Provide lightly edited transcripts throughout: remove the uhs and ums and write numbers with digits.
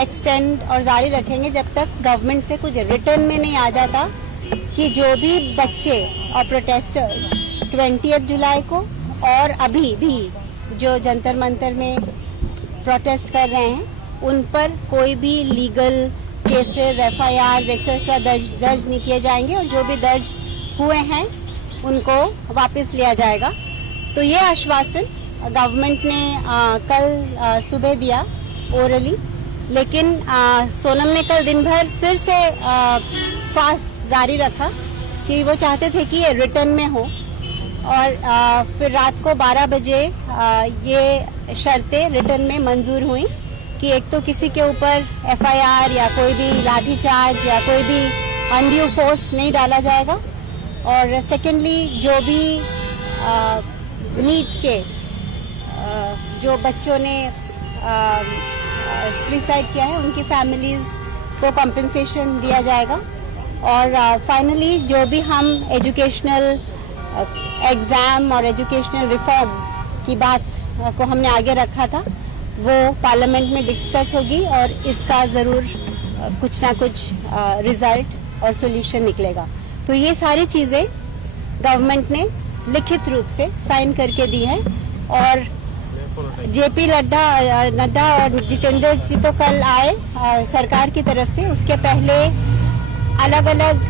Extend और जारी रखेंगे जब तक गवर्नमेंट से कुछ रिटर्न में नहीं आ जाता कि जो भी बच्चे और प्रोटेस्टर्स 20 जुलाई को और अभी भी जो जंतर मंतर में प्रोटेस्ट कर रहे हैं उन पर कोई भी लीगल केसेस, FIRs एक्सेट्रा दर्ज नहीं किए जाएंगे और जो भी दर्ज हुए हैं उनको वापस लिया जाएगा। तो ये आश्वासन गवर्नमेंट ने कल सुबह दिया ओरली, लेकिन सोनम ने कल दिन भर फिर से फास्ट जारी रखा कि वो चाहते थे कि ये रिटर्न में हो और फिर रात को 12 बजे ये शर्तें रिटर्न में मंजूर हुई कि एक तो किसी के ऊपर FIR या कोई भी लाठीचार्ज या कोई भी अनड्यू फोर्स नहीं डाला जाएगा और सेकेंडली जो भी नीट के जो बच्चों ने सुसाइड किया है उनकी फैमिलीज को कंपनसेशन दिया जाएगा और फाइनली जो भी हम एजुकेशनल एग्जाम और एजुकेशनल रिफॉर्म की बात को हमने आगे रखा था वो पार्लियामेंट में डिस्कस होगी और इसका ज़रूर कुछ ना कुछ रिजल्ट और सॉल्यूशन निकलेगा। तो ये सारी चीज़ें गवर्नमेंट ने लिखित रूप से साइन करके दी है और JP नड्डा और जितेंद्र जी तो कल आए सरकार की तरफ से, उसके पहले अलग अलग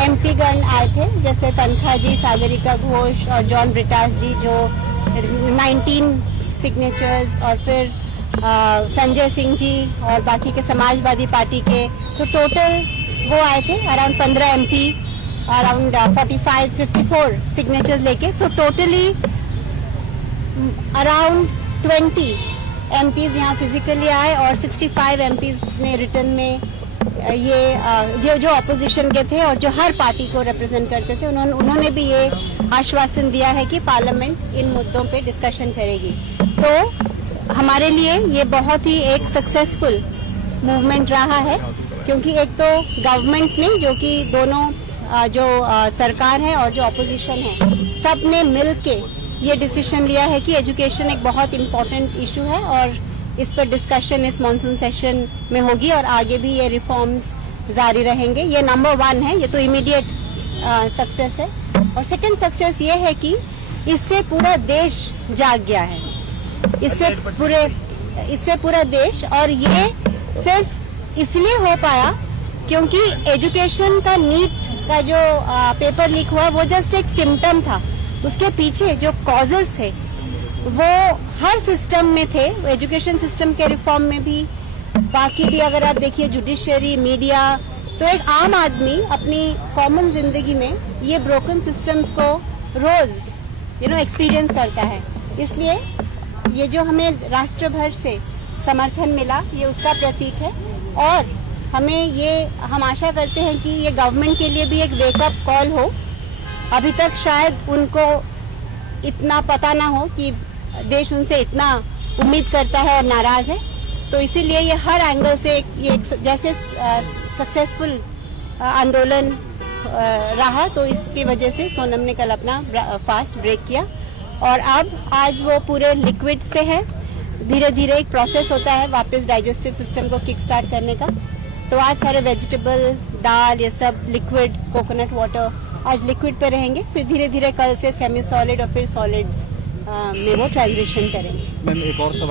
MP गण आए थे जैसे तनखा जी, सागरिका घोष और जॉन ब्रिटास जी जो 19 सिग्नेचर्स और फिर संजय सिंह जी और बाकी के समाजवादी पार्टी के, तो टोटल वो आए थे अराउंड 15 MP अराउंड 54 सिग्नेचर्स लेके। सो टोटली अराउंड 20 MPs यहाँ फिजिकली आए और 65 MPs ने रिटर्न में ये जो अपोजिशन के थे और जो हर पार्टी को रिप्रेजेंट करते थे उन्होंने भी ये आश्वासन दिया है कि पार्लियामेंट इन मुद्दों पे डिस्कशन करेगी। तो हमारे लिए ये बहुत ही एक सक्सेसफुल मूवमेंट रहा है क्योंकि एक तो गवर्नमेंट ने जो कि दोनों जो सरकार है और जो अपोजिशन है सब ने मिल के ये डिसीजन लिया है कि एजुकेशन एक बहुत इम्पोर्टेंट इशू है और इस पर डिस्कशन इस मॉनसून सेशन में होगी और आगे भी ये रिफॉर्म्स जारी रहेंगे। ये नंबर 1 है, ये तो इमीडिएट सक्सेस है। और सेकंड सक्सेस ये है कि इससे पूरा देश जाग गया है, इससे पूरा देश, और ये सिर्फ इसलिए हो पाया क्योंकि एजुकेशन का नीट का जो पेपर लीक हुआ वो जस्ट एक सिम्टम था, उसके पीछे जो कॉजेज थे वो हर सिस्टम में थे, एजुकेशन सिस्टम के रिफॉर्म में भी, बाकी भी अगर आप देखिए जुडिशरी, मीडिया, तो एक आम आदमी अपनी कॉमन जिंदगी में ये ब्रोकन सिस्टम्स को रोज एक्सपीरियंस करता है। इसलिए ये जो हमें राष्ट्र भर से समर्थन मिला ये उसका प्रतीक है और हम आशा करते हैं कि ये गवर्नमेंट के लिए भी एक वेकअप कॉल हो। अभी तक शायद उनको इतना पता ना हो कि देश उनसे इतना उम्मीद करता है और नाराज है, तो इसीलिए ये हर एंगल से ये जैसे सक्सेसफुल आंदोलन रहा, तो इसकी वजह से सोनम ने कल अपना फास्ट ब्रेक किया और अब आज वो पूरे लिक्विड्स पे है। धीरे धीरे एक प्रोसेस होता है वापस डाइजेस्टिव सिस्टम को किक स्टार्ट करने का। तो आज सारे वेजिटेबल, दाल, ये सब लिक्विड, कोकोनट वाटर आज लिक्विड पे रहेंगे, फिर धीरे धीरे कल से सेमी सॉलिड और फिर सॉलिड्स में वो ट्रांजिशन करेंगे। मैम एक और सवाल